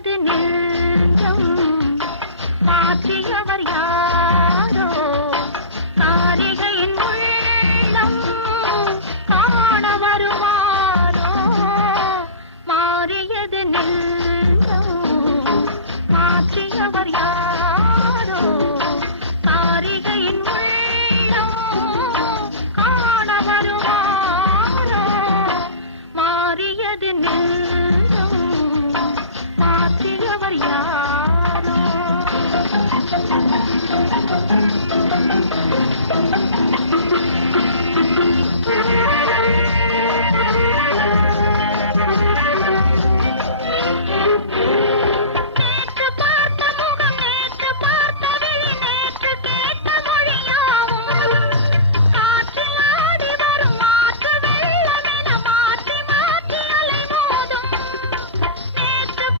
மாறியது நெஞ்சம் மாற்றியவர் யாரோ காரிகையின் உள்ளம் காண வருவாரோ மாறியது நெஞ்சம் மாற்றியவர் யாரோ காரிகையின் உள்ளம் காண வருவாரோ மாறியது நெஞ்சம் மாற்றியவர் யாரோ